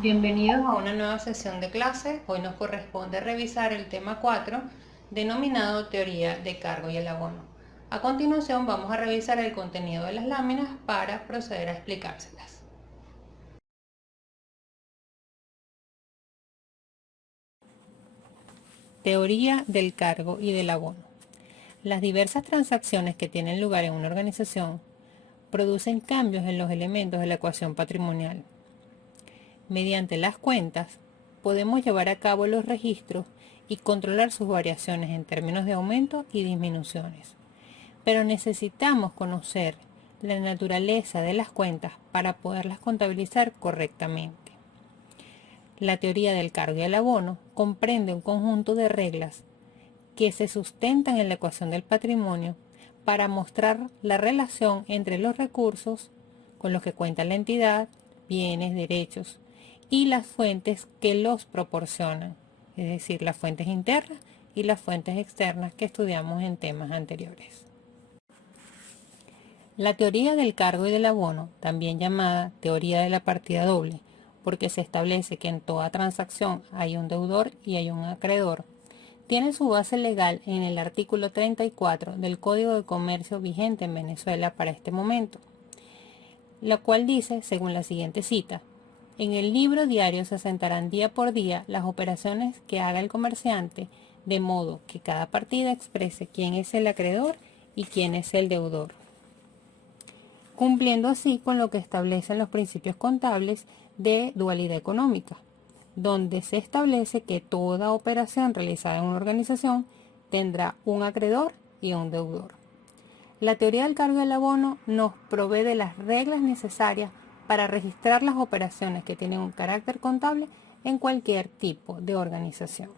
Bienvenidos a una nueva sesión de clase. Hoy nos corresponde revisar el tema 4, denominado Teoría de Cargo y el Abono. A continuación vamos a revisar el contenido de las láminas para proceder a explicárselas. Teoría del cargo y del abono. Las diversas transacciones que tienen lugar en una organización producen cambios en los elementos de la ecuación patrimonial. Mediante las cuentas, podemos llevar a cabo los registros y controlar sus variaciones en términos de aumento y disminuciones. Pero necesitamos conocer la naturaleza de las cuentas para poderlas contabilizar correctamente. La teoría del cargo y el abono comprende un conjunto de reglas que se sustentan en la ecuación del patrimonio para mostrar la relación entre los recursos con los que cuenta la entidad, bienes, derechos, y las fuentes que los proporcionan, es decir, las fuentes internas y las fuentes externas que estudiamos en temas anteriores. La teoría del cargo y del abono, también llamada teoría de la partida doble, porque se establece que en toda transacción hay un deudor y hay un acreedor, tiene su base legal en el artículo 34 del Código de Comercio vigente en Venezuela para este momento, la cual dice, según la siguiente cita: en el libro diario se asentarán día por día las operaciones que haga el comerciante, de modo que cada partida exprese quién es el acreedor y quién es el deudor, cumpliendo así con lo que establecen los principios contables de dualidad económica, donde se establece que toda operación realizada en una organización tendrá un acreedor y un deudor. La teoría del cargo y el abono nos provee de las reglas necesarias para registrar las operaciones que tienen un carácter contable en cualquier tipo de organización.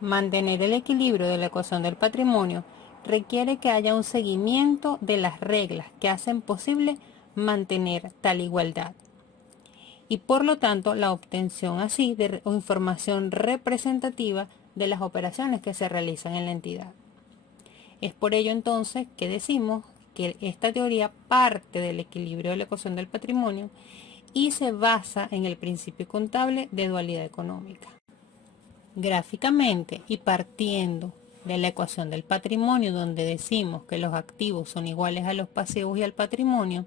Mantener el equilibrio de la ecuación del patrimonio requiere que haya un seguimiento de las reglas que hacen posible mantener tal igualdad, y por lo tanto la obtención así de información representativa de las operaciones que se realizan en la entidad. Es por ello entonces que decimos que esta teoría parte del equilibrio de la ecuación del patrimonio y se basa en el principio contable de dualidad económica. Gráficamente, y partiendo de la ecuación del patrimonio, donde decimos que los activos son iguales a los pasivos y al patrimonio,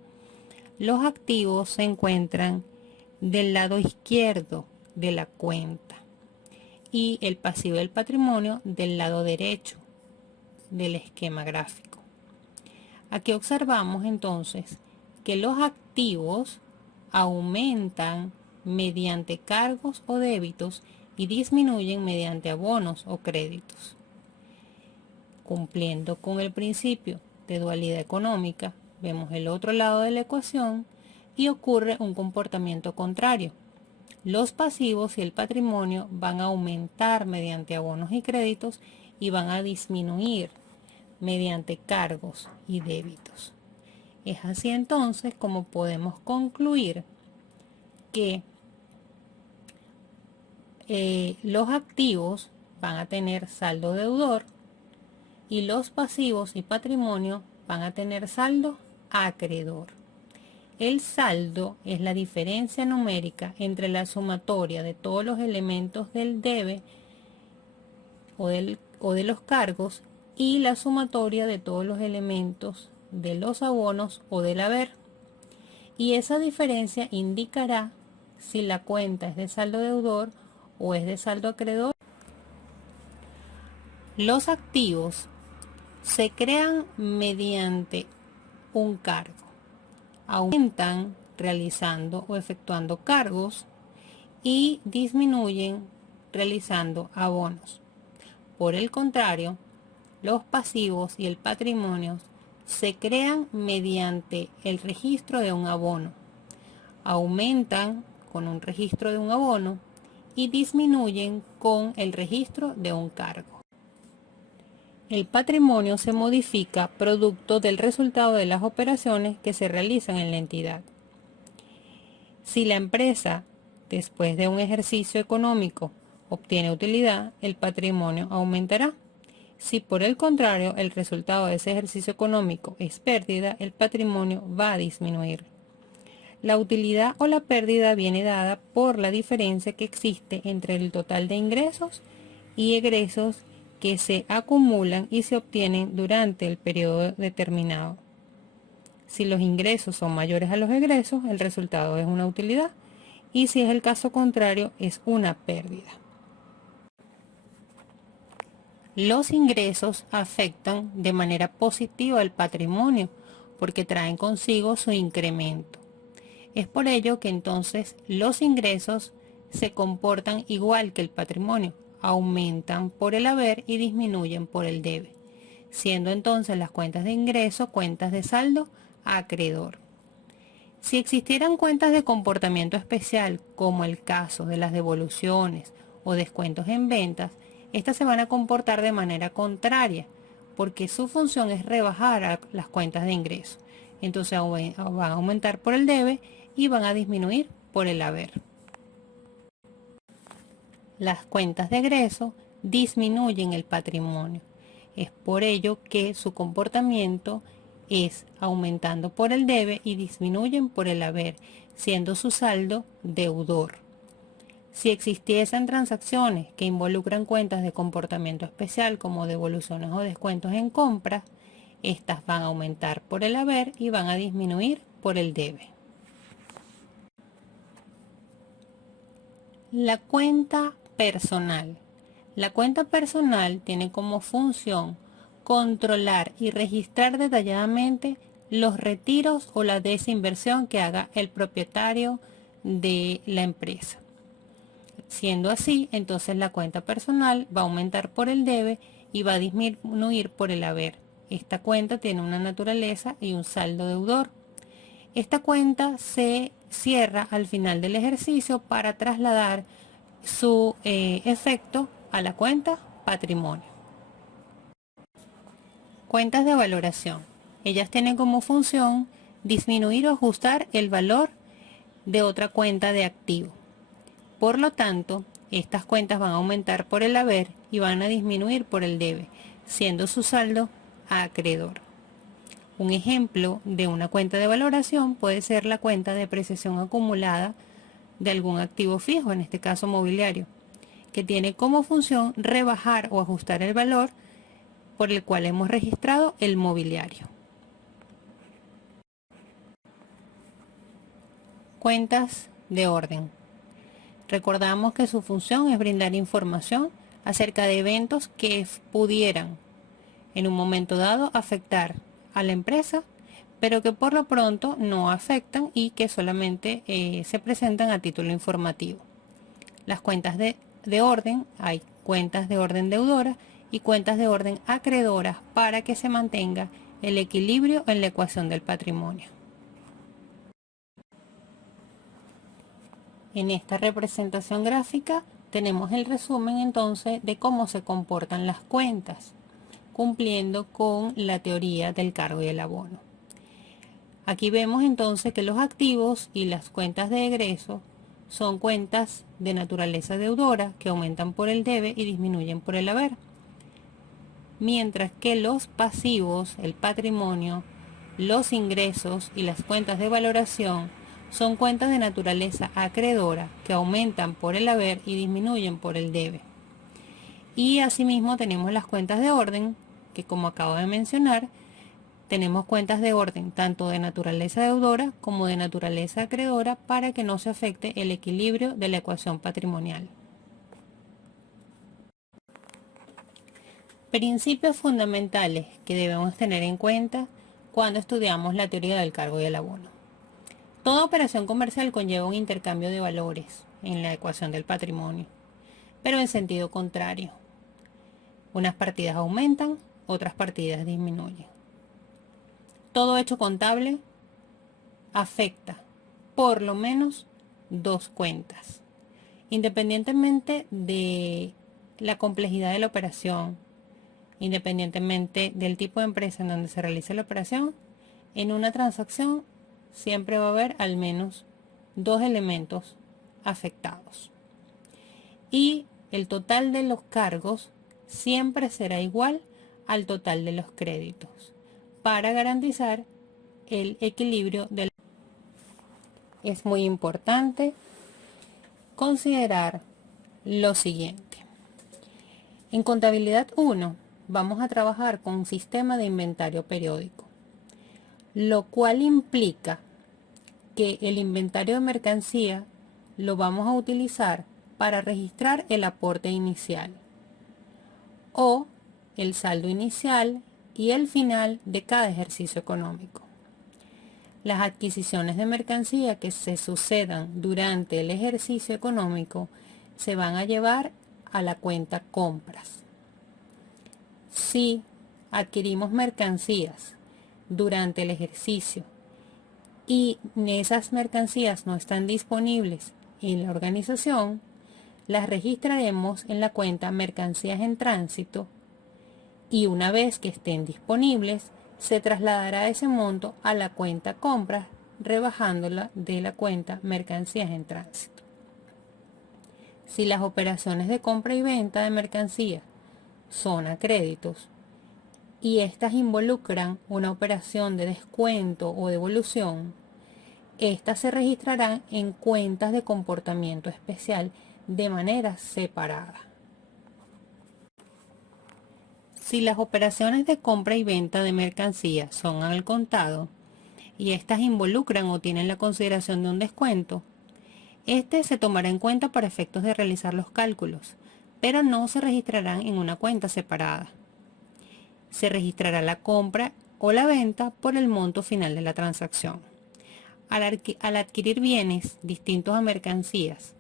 los activos se encuentran del lado izquierdo de la cuenta y el pasivo del patrimonio del lado derecho del esquema gráfico. Aquí observamos entonces que los activos aumentan mediante cargos o débitos y disminuyen mediante abonos o créditos. Cumpliendo con el principio de dualidad económica, vemos el otro lado de la ecuación y ocurre un comportamiento contrario. Los pasivos y el patrimonio van a aumentar mediante abonos y créditos y van a disminuir mediante cargos y débitos. Es así entonces como podemos concluir que los activos van a tener saldo deudor y los pasivos y patrimonio van a tener saldo acreedor. El saldo es la diferencia numérica entre la sumatoria de todos los elementos del debe o de los cargos y la sumatoria de todos los elementos de los abonos o del haber. Y esa diferencia indicará si la cuenta es de saldo deudor o es de saldo acreedor. Los activos se crean mediante un cargo. Aumentan realizando o efectuando cargos y disminuyen realizando abonos. Por el contrario, los pasivos y el patrimonio se crean mediante el registro de un abono, aumentan con un registro de un abono y disminuyen con el registro de un cargo. El patrimonio se modifica producto del resultado de las operaciones que se realizan en la entidad. Si la empresa, después de un ejercicio económico, obtiene utilidad, el patrimonio aumentará. Si por el contrario el resultado de ese ejercicio económico es pérdida, el patrimonio va a disminuir. La utilidad o la pérdida viene dada por la diferencia que existe entre el total de ingresos y egresos que se acumulan y se obtienen durante el periodo determinado. Si los ingresos son mayores a los egresos, el resultado es una utilidad, y si es el caso contrario, es una pérdida. Los ingresos afectan de manera positiva el patrimonio porque traen consigo su incremento. Es por ello que entonces los ingresos se comportan igual que el patrimonio, aumentan por el haber y disminuyen por el debe, siendo entonces las cuentas de ingreso cuentas de saldo acreedor. Si existieran cuentas de comportamiento especial, como el caso de las devoluciones o descuentos en ventas, estas se van a comportar de manera contraria, porque su función es rebajar a las cuentas de ingreso. Entonces van a aumentar por el debe y van a disminuir por el haber. Las cuentas de egreso disminuyen el patrimonio. Es por ello que su comportamiento es aumentando por el debe y disminuyen por el haber, siendo su saldo deudor. Si existiesen transacciones que involucran cuentas de comportamiento especial como devoluciones o descuentos en compras, estas van a aumentar por el haber y van a disminuir por el debe. La cuenta personal. La cuenta personal tiene como función controlar y registrar detalladamente los retiros o la desinversión que haga el propietario de la empresa. Siendo así, entonces la cuenta personal va a aumentar por el debe y va a disminuir por el haber. Esta cuenta tiene una naturaleza y un saldo deudor. Esta cuenta se cierra al final del ejercicio para trasladar su efecto a la cuenta patrimonio. Cuentas de valoración. Ellas tienen como función disminuir o ajustar el valor de otra cuenta de activo. Por lo tanto, estas cuentas van a aumentar por el haber y van a disminuir por el debe, siendo su saldo acreedor. Un ejemplo de una cuenta de valoración puede ser la cuenta de depreciación acumulada de algún activo fijo, en este caso mobiliario, que tiene como función rebajar o ajustar el valor por el cual hemos registrado el mobiliario. Cuentas de orden. Recordamos que su función es brindar información acerca de eventos que pudieran en un momento dado afectar a la empresa, pero que por lo pronto no afectan y que solamente se presentan a título informativo. Las cuentas de orden, hay cuentas de orden deudora y cuentas de orden acreedoras para que se mantenga el equilibrio en la ecuación del patrimonio. En esta representación gráfica tenemos el resumen entonces de cómo se comportan las cuentas, cumpliendo con la teoría del cargo y el abono. Aquí vemos entonces que los activos y las cuentas de egreso son cuentas de naturaleza deudora que aumentan por el debe y disminuyen por el haber, mientras que los pasivos, el patrimonio, los ingresos y las cuentas de valoración son cuentas de naturaleza acreedora que aumentan por el haber y disminuyen por el debe. Y asimismo tenemos las cuentas de orden, que como acabo de mencionar, tenemos cuentas de orden tanto de naturaleza deudora como de naturaleza acreedora para que no se afecte el equilibrio de la ecuación patrimonial. Principios fundamentales que debemos tener en cuenta cuando estudiamos la teoría del cargo y el abono. Toda operación comercial conlleva un intercambio de valores en la ecuación del patrimonio, pero en sentido contrario. Unas partidas aumentan, otras partidas disminuyen. Todo hecho contable afecta por lo menos dos cuentas. Independientemente de la complejidad de la operación, independientemente del tipo de empresa en donde se realice la operación, en una transacción siempre va a haber al menos dos elementos afectados. Y el total de los cargos siempre será igual al total de los créditos para garantizar el equilibrio del. es muy importante considerar lo siguiente. En contabilidad 1 vamos a trabajar con un sistema de inventario periódico, lo cual implica que el inventario de mercancía lo vamos a utilizar para registrar el aporte inicial o el saldo inicial y el final de cada ejercicio económico. Las adquisiciones de mercancía que se sucedan durante el ejercicio económico se van a llevar a la cuenta compras. Si adquirimos mercancías durante el ejercicio y esas mercancías no están disponibles en la organización, las registraremos en la cuenta mercancías en tránsito y una vez que estén disponibles se trasladará ese monto a la cuenta compras, rebajándola de la cuenta mercancías en tránsito. Si las operaciones de compra y venta de mercancías son a créditos y estas involucran una operación de descuento o devolución, estas se registrarán en cuentas de comportamiento especial de manera separada. Si las operaciones de compra y venta de mercancías son al contado y estas involucran o tienen la consideración de un descuento, este se tomará en cuenta para efectos de realizar los cálculos, pero no se registrarán en una cuenta separada. Se registrará la compra o la venta por el monto final de la transacción. Al adquirir bienes distintos a mercancías,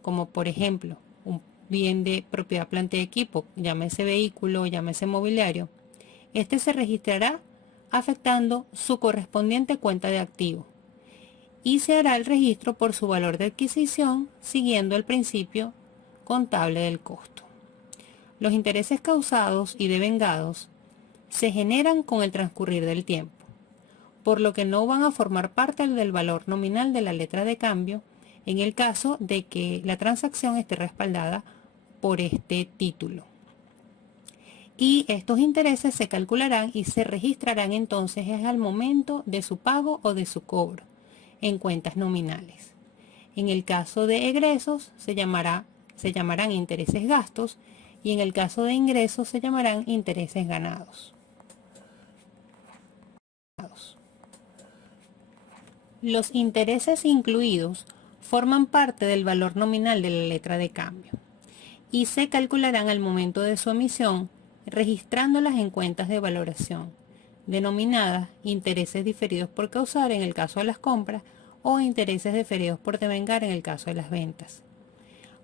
como por ejemplo un bien de propiedad, planta y equipo, llámese vehículo, llámese mobiliario, este se registrará afectando su correspondiente cuenta de activo y se hará el registro por su valor de adquisición siguiendo el principio contable del costo. Los intereses causados y devengados se generan con el transcurrir del tiempo, por lo que no van a formar parte del valor nominal de la letra de cambio en el caso de que la transacción esté respaldada por este título. Y estos intereses se calcularán y se registrarán entonces al momento de su pago o de su cobro en cuentas nominales. En el caso de egresos se llamarán intereses gastos y en el caso de ingresos se llamarán intereses ganados. Los intereses incluidos forman parte del valor nominal de la letra de cambio y se calcularán al momento de su emisión registrándolas en cuentas de valoración, denominadas intereses diferidos por causar en el caso de las compras o intereses diferidos por devengar en el caso de las ventas.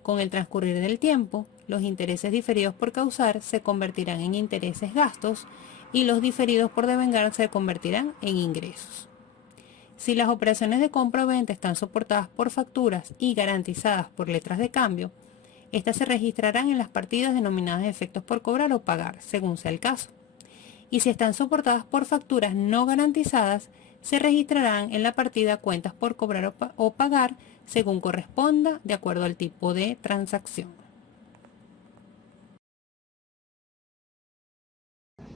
Con el transcurrir del tiempo, los intereses diferidos por causar se convertirán en intereses gastos y los diferidos por devengar se convertirán en ingresos. Si las operaciones de compra o venta están soportadas por facturas y garantizadas por letras de cambio, estas se registrarán en las partidas denominadas efectos por cobrar o pagar, según sea el caso. Y si están soportadas por facturas no garantizadas, se registrarán en la partida cuentas por cobrar o pagar, según corresponda, de acuerdo al tipo de transacción.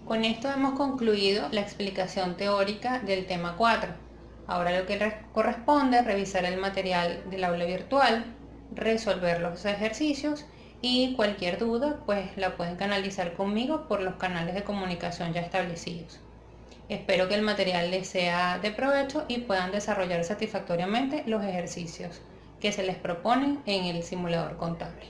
Con esto hemos concluido la explicación teórica del tema 4. Ahora lo que corresponde es revisar el material del aula virtual, resolver los ejercicios y cualquier duda pues la pueden canalizar conmigo por los canales de comunicación ya establecidos. Espero que el material les sea de provecho y puedan desarrollar satisfactoriamente los ejercicios que se les proponen en el simulador contable.